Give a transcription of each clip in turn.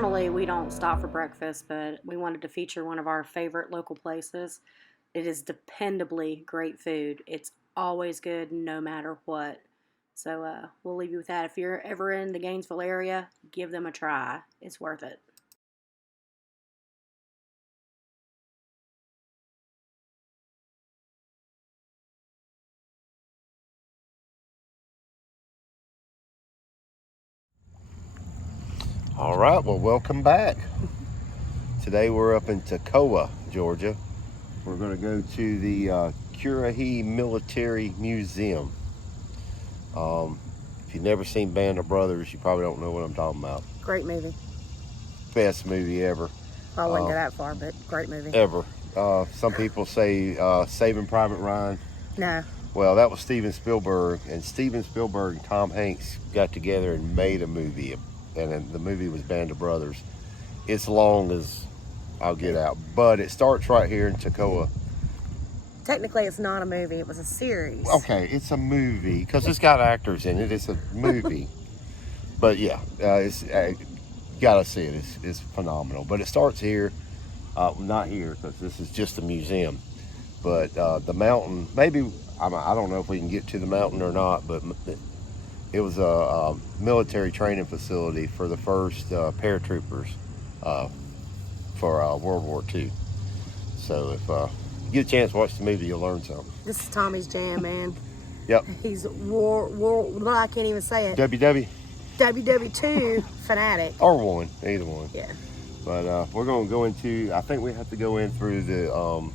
Normally, we don't stop for breakfast, but we wanted to feature one of our favorite local places. It is dependably great food. It's always good no matter what. So we'll leave you with that. If you're ever in the Gainesville area, give them a try. It's worth it. All right, well, welcome back. Today we're up in Toccoa, Georgia. We're going to go to the Currahee Military Museum. If you've never seen Band of Brothers, you probably don't know what I'm talking about. Great movie. Best movie ever. I wouldn't go that far, but great movie. Ever. Some people say Saving Private Ryan. No. Well, that was Steven Spielberg, and Steven Spielberg and Tom Hanks got together and made a movie, and the movie was Band of Brothers. It's long as I'll get out, but it starts right here in Toccoa. Technically, it's not a movie. It was a series. Okay, it's a movie because it's got actors in it. It's a movie, but yeah, it's gotta see it. It's phenomenal. But it starts here, not here because this is just a museum. But the mountain, maybe I don't know if we can get to the mountain or not, but it was a military training facility for the first paratroopers for World War II. So if you get a chance to watch the movie, you'll learn something. This is Tommy's jam, man. Yep. He's well, I can't even say it. WW2 fanatic. Or one, either one. Yeah. But we're going to go into, I think we have to go in through the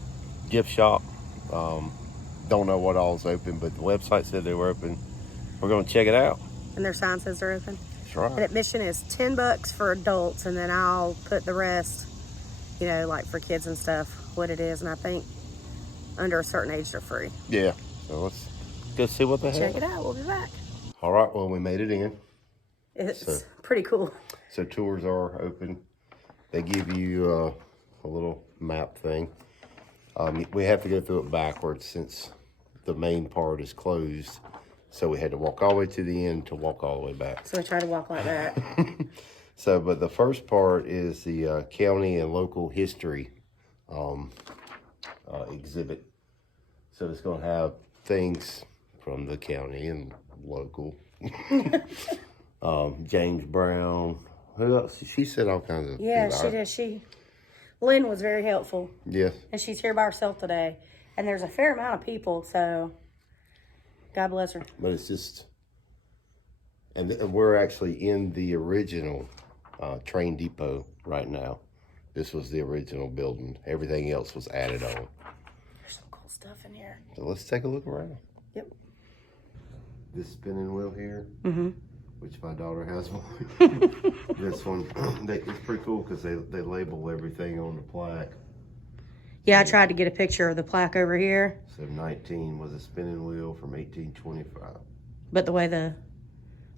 gift shop. Don't know what all's open, but the website said they were open. We're going to check it out. And their sign says they're open. That's right. And admission is $10 for adults, and then I'll put the rest, like for kids and stuff, what it is. And I think under a certain age, they're free. Yeah. So let's go see what they have. Check it out. We'll be back. All right. Well, we made it in. It's pretty cool. So tours are open. They give you a little map thing. We have to go through it backwards since the main part is closed. So we had to walk all the way to the end to walk all the way back. So we try to walk like that. But the first part is the county and local history exhibit. So it's going to have things from the county and local. James Brown. Who else? She said all kinds of things. Yeah, she did. Lynn was very helpful. Yes. And she's here by herself today. And there's a fair amount of people, so God bless her. But it's just, and we're actually in the original train depot right now. This was the original building. Everything else was added on. There's some cool stuff in here. So let's take a look around. Yep. This spinning wheel here, which my daughter has one. This one, it's pretty cool because they label everything on the plaque. Yeah, I tried to get a picture of the plaque over here. So 19 was a spinning wheel from 1825. But the way the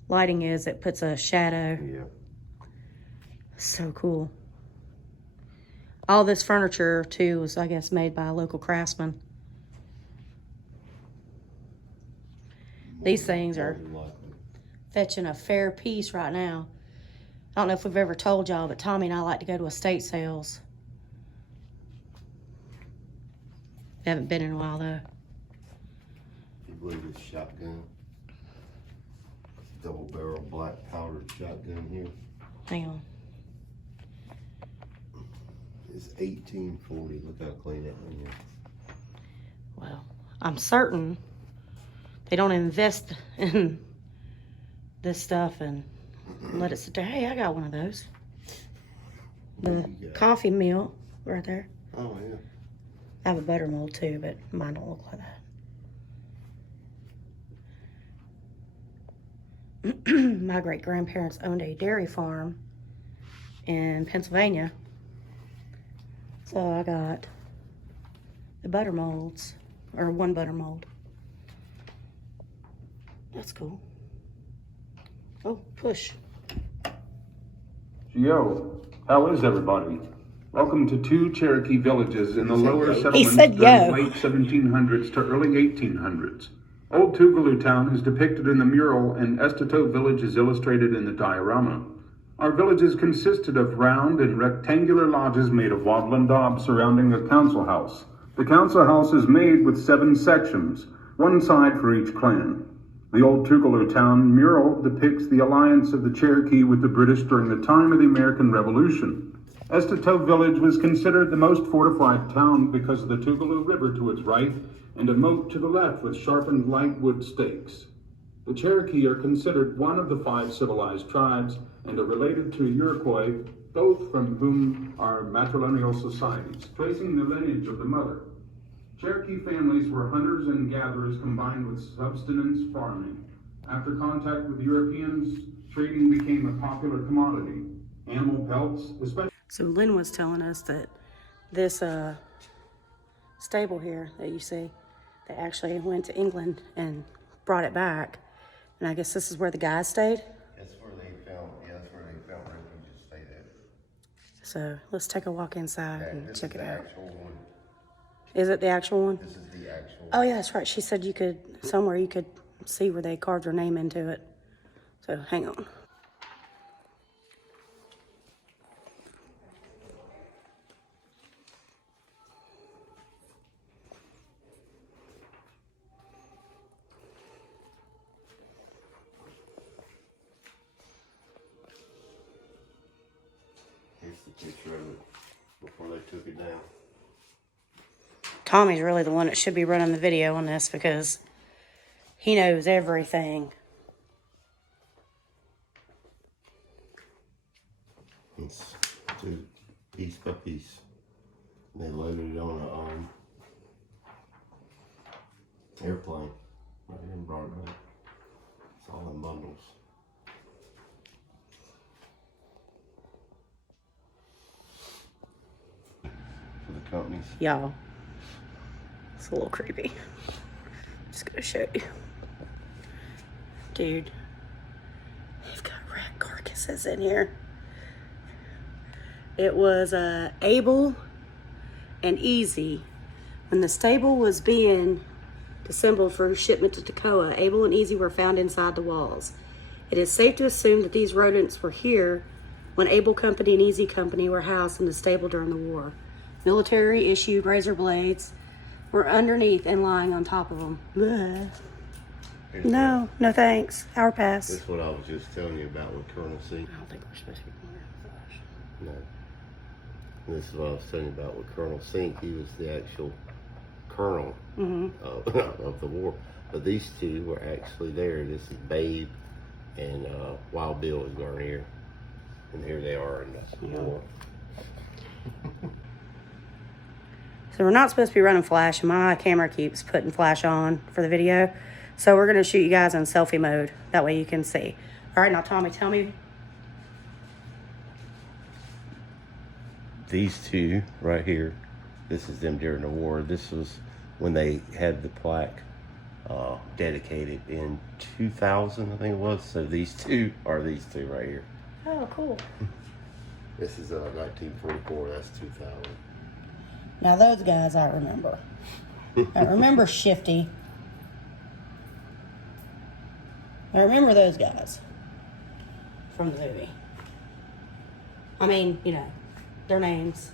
lighting is, it puts a shadow. Yeah. So cool. All this furniture, too, was, I guess, made by a local craftsman. These things are fetching a fair piece right now. I don't know if we've ever told y'all, but Tommy and I like to go to estate sales. We haven't been in a while, though. You believe this shotgun? Double barrel black powdered shotgun here. Hang on. It's 1840. Look how clean that one is. Well, I'm certain they don't invest in this stuff and let it sit there. Hey, I got one of those. The coffee mill right there. Oh, yeah. I have a butter mold too, but mine don't look like that. My great-grandparents owned a dairy farm in Pennsylvania. So I got the butter molds, or one butter mold. That's cool. Oh, push. Yo, how is everybody? Welcome to two Cherokee villages in the lower settlements He said during yo. late 1700s to early 1800s. Old Tougaloo Town is depicted in the mural, and Estito Village is illustrated in the diorama. Our villages consisted of round and rectangular lodges made of wattle and daub surrounding a council house. The council house is made with 7 sections, one side for each clan. The old Toccoa town mural depicts the alliance of the Cherokee with the British during the time of the American Revolution. Toccoa village was considered the most fortified town because of the Toccoa River to its right and a moat to the left with sharpened light wood stakes. The Cherokee are considered one of the 5 civilized tribes and are related to Iroquois, both from whom are matrilineal societies, tracing the lineage of the mother. Cherokee families were hunters and gatherers combined with subsistence farming. After contact with Europeans, trading became a popular commodity. Animal pelts, especially. So Lynn was telling us that this stable here that you see, they actually went to England and brought it back. And I guess this is where the guys stayed. That's where they found refuge to stay there. So let's take a walk inside and check it out. Actual one. Is it the actual one? This is the actual Oh yeah, that's right. She said you could, somewhere you could see where they carved her name into it. So hang on. Here's the picture of it before they took it down. Tommy's really the one that should be running the video on this because he knows everything. It's 2 piece by piece. They loaded it on an airplane right here and brought it back. It's all in bundles. For the companies. Y'all, it's a little creepy. Just gonna show you. Dude, they've got rat carcasses in here. It was able and easy. When the stable was being disassembled for shipment to Toccoa, Able and Easy were found inside the walls. It is safe to assume that these rodents were here when Able Company and Easy Company were housed in the stable during the war. Military issued razor blades were underneath and lying on top of them. Bleh. No, no thanks. Hour pass. That's what I was just telling you about with Colonel C. I don't think we're supposed to be going around flash. No. This is what I was telling you about with Colonel Sink. He was the actual colonel of the war. But these 2 were actually there. This is Babe and Wild Bill is Garnier. And here they are in the war. So we're not supposed to be running flash, and my camera keeps putting flash on for the video. So we're going to shoot you guys in selfie mode. That way you can see. All right, now Tommy, tell me. These 2 right here, this is them during the war. This was when they had the plaque dedicated in 2000, I think it was. So these 2 are these 2 right here. Oh, cool. This is 1944, that's 2000. Now those guys I remember. I remember Shifty. I remember those guys from the movie. I mean, you know, their names.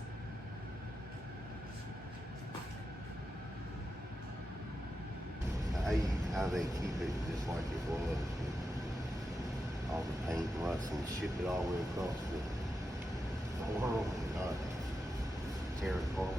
How they keep it just like it was. All the paint and rust and ship it all the way across the world and not tear it apart.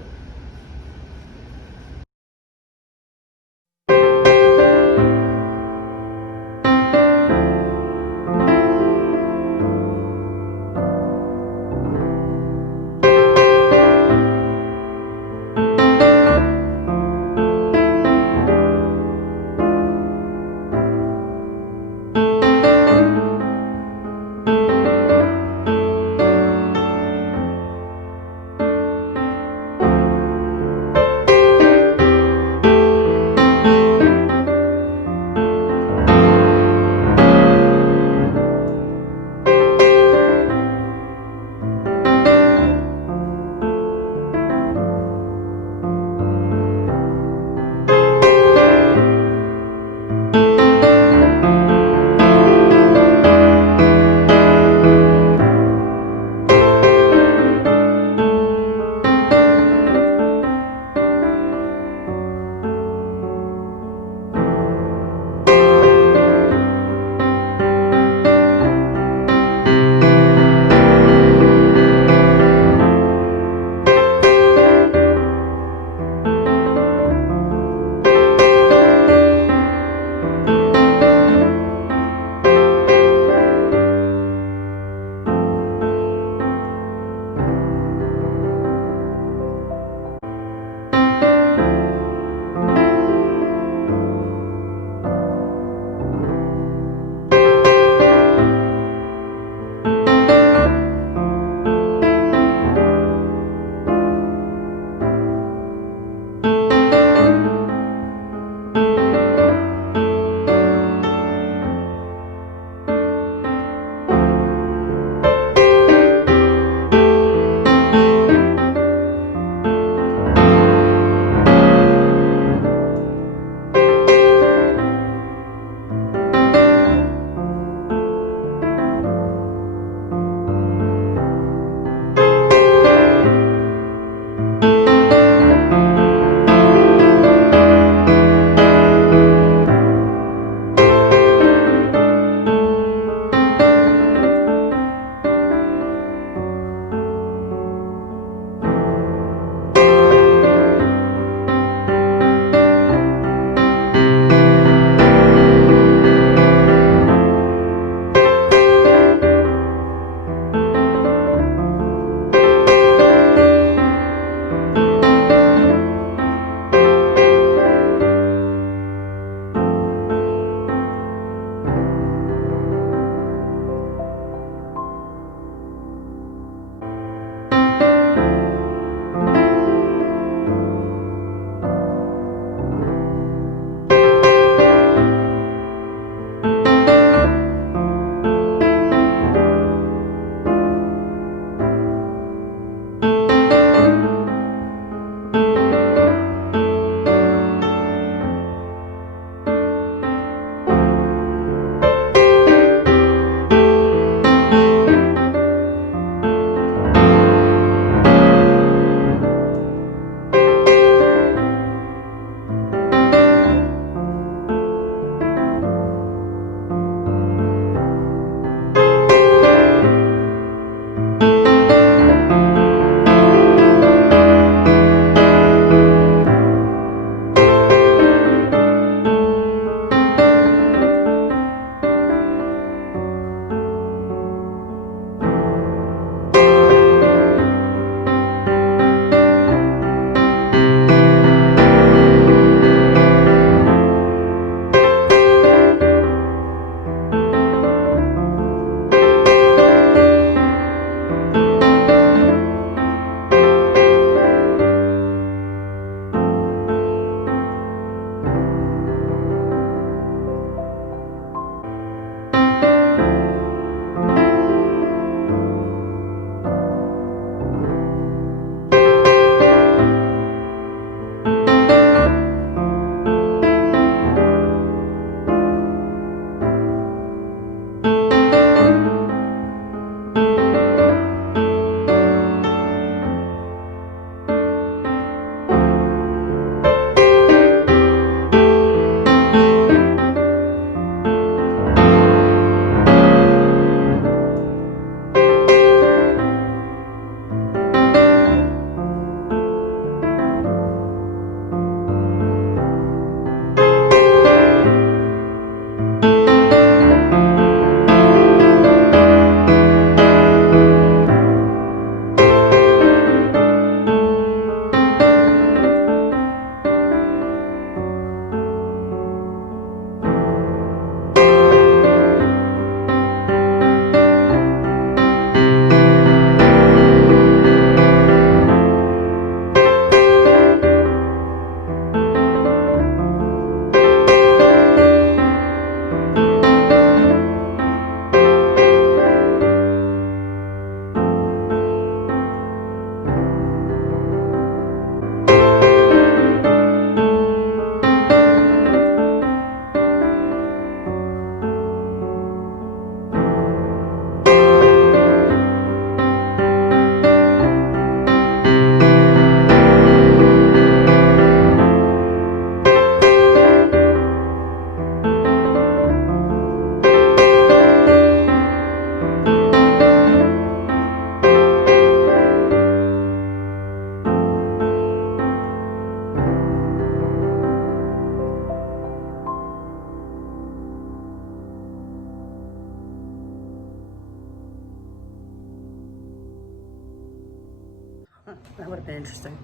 That would have been interesting.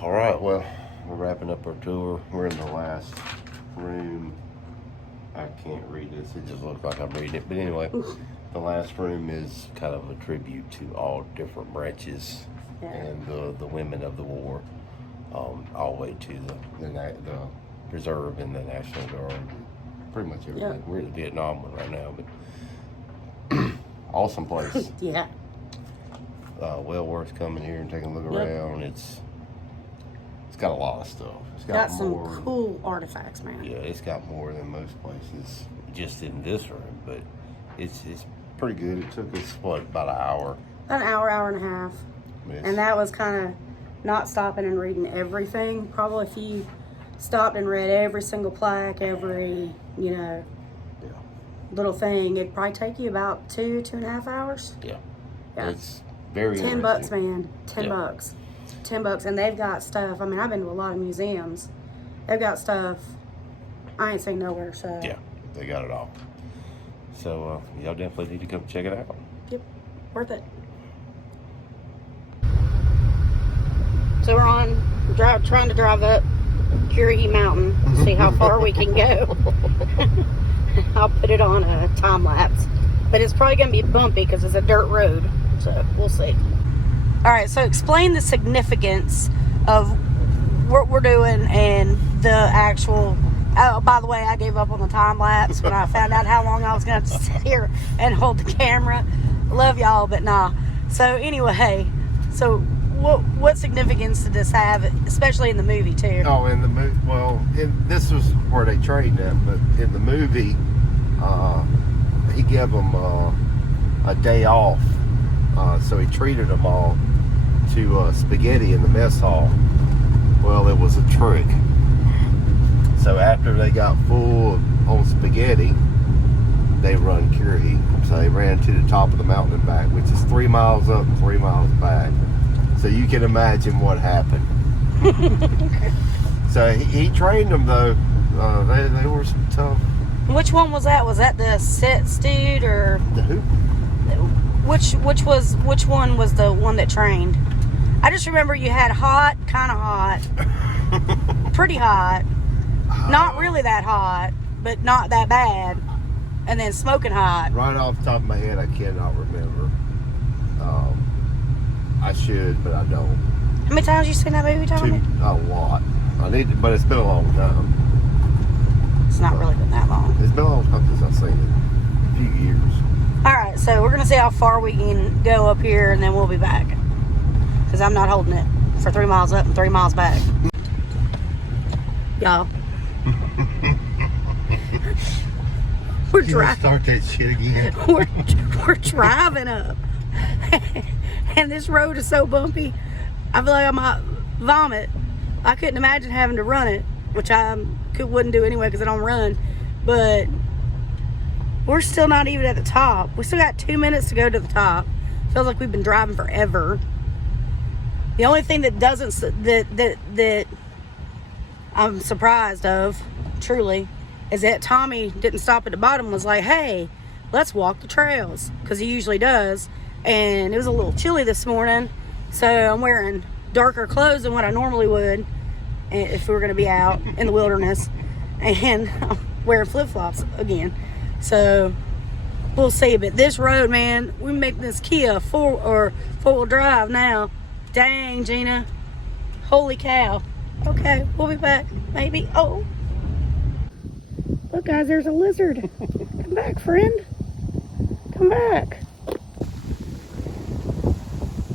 All right, well, we're wrapping up our tour. We're in the last room. I can't read this. It just looks like I'm reading it. But anyway, the last room is kind of a tribute to all different branches and the women of the war, all the way to the reserve and the National Guard. Pretty much everything. Yeah. We're in the Vietnam one right now, but awesome place. Yeah. Well worth coming here and taking a look around. It's got a lot of stuff. It's got some cool artifacts, man. Yeah, it's got more than most places just in this room, but it's pretty good. It took us about an hour. An hour and a half. And that was kind of not stopping and reading everything. Probably if you stopped and read every single plaque, every, little thing, it'd probably take you about 2.5 hours. Yeah. It's very $10, man. $10. $10, and they've got stuff. I mean, I've been to a lot of museums. They've got stuff I ain't seen nowhere. So yeah, they got it all. So y'all definitely need to come check it out. Yep, worth it. So we're trying to drive up Currahee Mountain, see how far we can go. I'll put it on a time lapse, but it's probably gonna be bumpy because it's a dirt road. So we'll see. All right, so explain the significance of what we're doing and the actual... Oh, by the way, I gave up on the time lapse when I found out how long I was going to sit here and hold the camera. Love y'all, but nah. So anyway, so what significance did this have, especially in the movie too? Oh, in the movie, this was where they trained them, but in the movie, he gave them a day off, so he treated them all to spaghetti in the mess hall. Well, it was a trick. So after they got full on spaghetti, they run Currahee. So they ran to the top of the mountain and back, which is 3 miles up and 3 miles back. So you can imagine what happened. So he trained them though. They were some tough. Which one was that? Was that the Sets dude or the who? Which one was the one that trained? I just remember you had hot, kind of hot, pretty hot, not really that hot, but not that bad, and then smoking hot. Right off the top of my head, I cannot remember. I should, but I don't. How many times you seen that movie, Tommy? A lot. But it's been a long time. It's not really been that long. It's been a long time since I've seen it. A few years. All right, so we're gonna see how far we can go up here, and then we'll be back. Because I'm not holding it for 3 miles up and 3 miles back. Y'all. We're driving. Start that shit again. We're driving up. And this road is so bumpy. I feel like I might vomit. I couldn't imagine having to run it, which I wouldn't do anyway because I don't run. But we're still not even at the top. We still got 2 minutes to go to the top. Feels like we've been driving forever. The only thing that that I'm surprised of, truly, is that Tommy didn't stop at the bottom and was like, hey, let's walk the trails, because he usually does. And it was a little chilly this morning, so I'm wearing darker clothes than what I normally would if we were going to be out in the wilderness, and I'm wearing flip-flops again. So we'll see. But this road, man, we make this Kia four-wheel drive now. Dang, Gina. Holy cow. Okay, we'll be back. Maybe. Oh. Look, guys, there's a lizard. Come back, friend. Come back.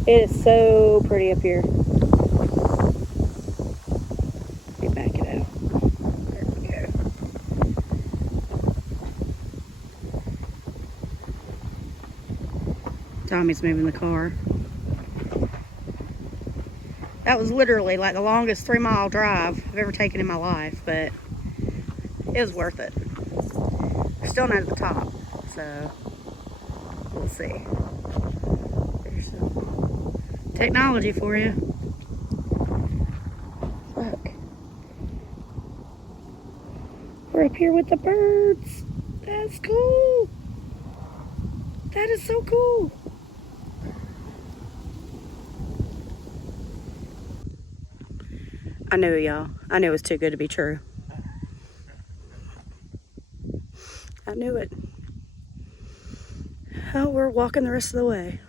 It is so pretty up here. Let me back it out. There we go. Tommy's moving the car. That was literally like the longest 3 mile drive I've ever taken in my life, but it was worth it. We're still not at the top, so we'll see. There's some technology for you. Look. We're up here with the birds. That's cool. That is so cool. I knew, y'all. I knew it was too good to be true. I knew it. Oh, we're walking the rest of the way.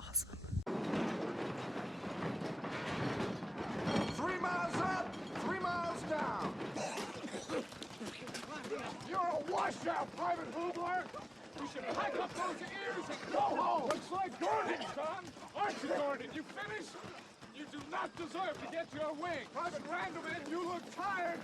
Awesome. 3 miles up, 3 miles down. You're a washout, Private Hoobler. You should pack up those ears and go home. Looks like Gordon's done. Aren't you, Gordon? You finished? You do not deserve to get your wing. Private Randleman, you look tired.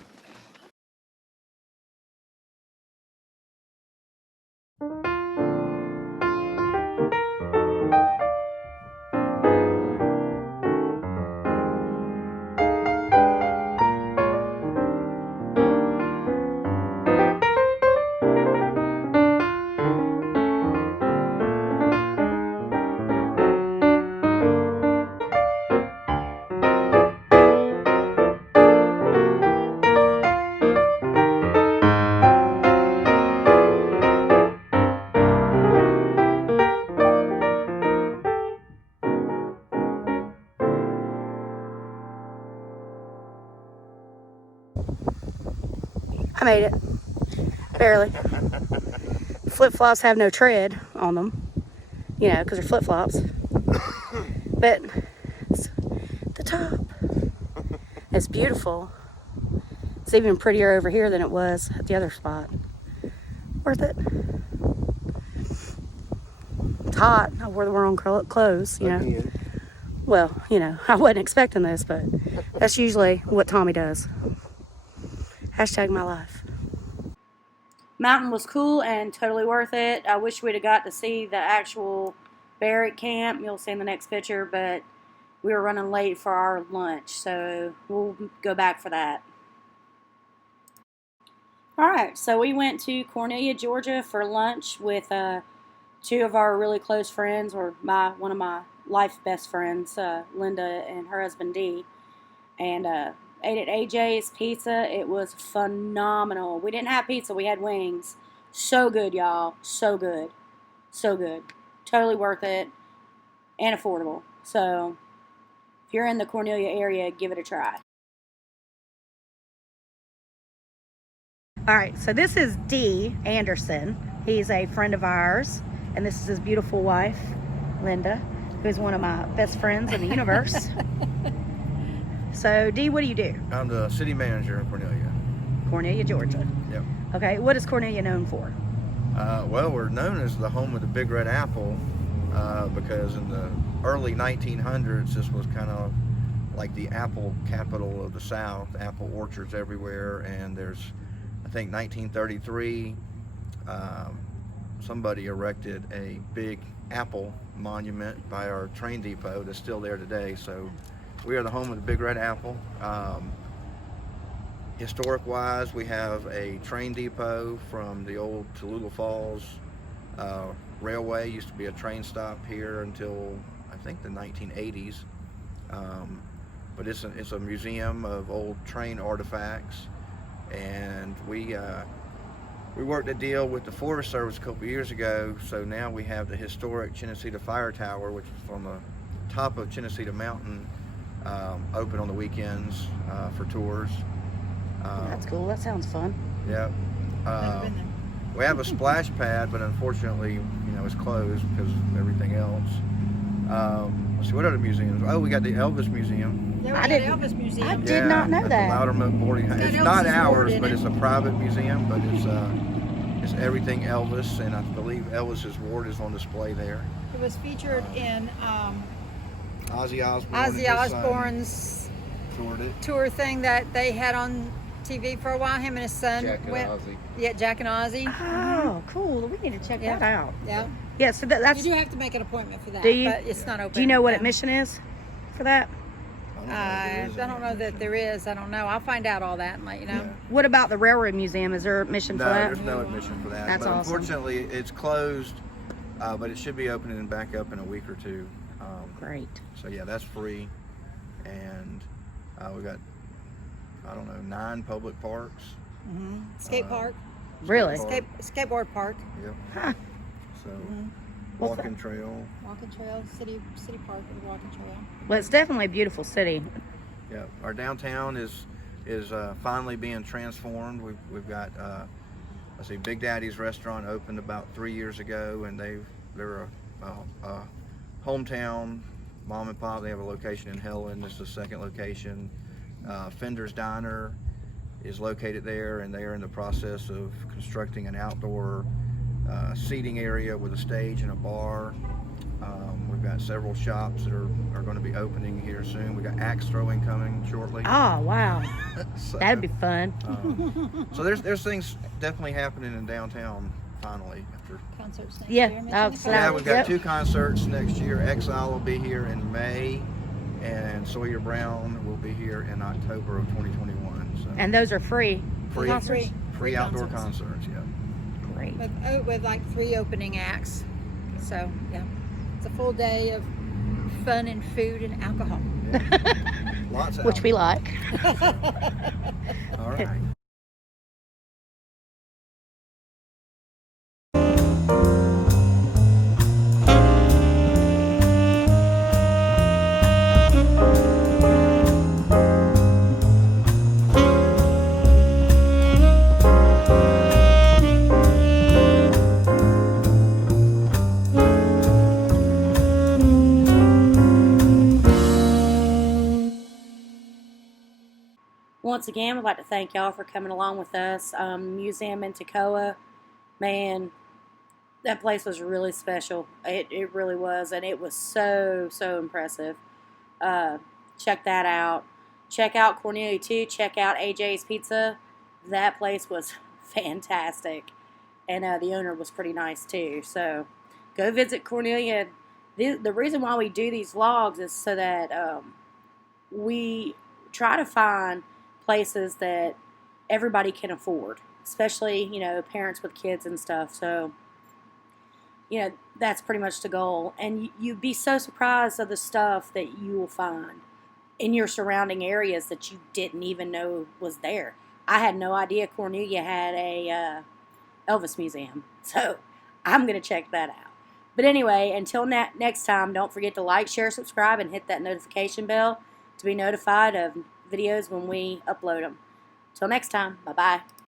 I made it. Barely. Flip-flops have no tread on them, you know, because they're flip-flops. But it's the top. It's beautiful. It's even prettier over here than it was at the other spot. Worth it. It's hot. I wore the wrong clothes, you know. Again. Well, you know, I wasn't expecting this, but that's usually what Tommy does. Hashtag my life. Mountain was cool and totally worth it. I wish we'd have got to see the actual barrack camp. You'll see in the next picture, but we were running late for our lunch, so we'll go back for that. All right, so we went to Cornelia, Georgia for lunch with two of our really close friends, or one of my life best friends, Linda and her husband Dee, and ate at AJ's Pizza. It was phenomenal. We didn't have pizza, we had wings. So good, y'all. So good. So good. Totally worth it and affordable. So if you're in the Cornelia area, give it a try. All right, so this is Dee Anderson. He's a friend of ours, and this is his beautiful wife, Linda, who's one of my best friends in the universe. So, Dee, what do you do? I'm the city manager in Cornelia. Cornelia, Georgia. Yep. Okay, what is Cornelia known for? Well, we're known as the home of the Big Red Apple because in the early 1900s, this was kind of like the apple capital of the South. Apple orchards everywhere, and there's, I think, 1933, somebody erected a big apple monument by our train depot that's still there today. So we are the home of the Big Red Apple. Historic-wise, we have a train depot from the old Tallulah Falls Railway. Used to be a train stop here until, I think, the 1980s. But it's a museum of old train artifacts, and we worked a deal with the Forest Service a couple years ago. So now we have the historic Chinesita Fire Tower, which is on the top of Chinesita Mountain, open on the weekends for tours. That's cool. That sounds fun. Yeah. We have a splash pad, but unfortunately, it's closed because of everything else. Let's see, what other museums? Oh, we got the Elvis Museum. Yeah, we got the Elvis Museum. I did not know at that. The Loudermilk boarding house. It's not Elvis's ours, ward in but it. it's a private museum. But it's everything Elvis, and I believe Elvis's ward is on display there. It was featured in Ozzy Osbourne. and Ozzy his son Osbourne's toured it. tour thing that they had on TV for a while. Him and his son Jack and went. Ozzy. Yeah, Jack and Ozzy. Oh, cool. We need to check Yeah. that out. Yeah. Yeah, so that's. You do have to make an appointment for that. Do you? But it's not open. Do you know what Yeah. admission is for that? I don't know that there is. I don't know. I'll find out all that and let you know. Yeah. What about the Railroad Museum? Is there admission No, for that? there's no admission for that. That's but awesome. Unfortunately, it's closed, but it should be opening back up in a week or two. Great. So yeah, that's free, and we got, I don't know, 9 public parks. Skate park. Really? Park. Skateboard park. Yep. Huh. So Well, walking trail. Walking trail. City park with a walking trail. Well, it's definitely a beautiful city. Yeah, our downtown is finally being transformed. We've got let's see, Big Daddy's restaurant opened about 3 years ago, and they're a hometown mom and pop. They have a location in Helen. This is the second location. Fender's Diner is located there, and they are in the process of constructing an outdoor seating area with a stage and a bar. We've got several shops that are going to be opening here soon. We got axe throwing coming shortly. Oh, wow. So, That'd be fun. so there's things definitely happening in downtown finally. After Concerts next Yeah, year. yeah, we've got Yep. 2 concerts next year. Exile will be here in May, and Sawyer Brown will be here in October of 2021. So And those are free. free, Concerts? free outdoor concerts. concerts. Yeah. Great. With like 3 opening acts. So, yeah. It's a full day of fun and food and alcohol. Lots of Which we like. All right. Once again, I'd like to thank y'all for coming along with us. Museum in Toccoa, man, that place was really special. It really was, and it was so impressive. Check that out. Check out Cornelia too. Check out AJ's Pizza. That place was fantastic, and the owner was pretty nice too. So go visit Cornelia. The reason why we do these vlogs is so that we try to find places that everybody can afford, especially, parents with kids and stuff. So, that's pretty much the goal. And you'd be so surprised of the stuff that you will find in your surrounding areas that you didn't even know was there. I had no idea Cornelia had a Elvis Museum. So, I'm going to check that out. But anyway, until next time, don't forget to like, share, subscribe, and hit that notification bell to be notified of videos when we upload them. Till next time, bye-bye.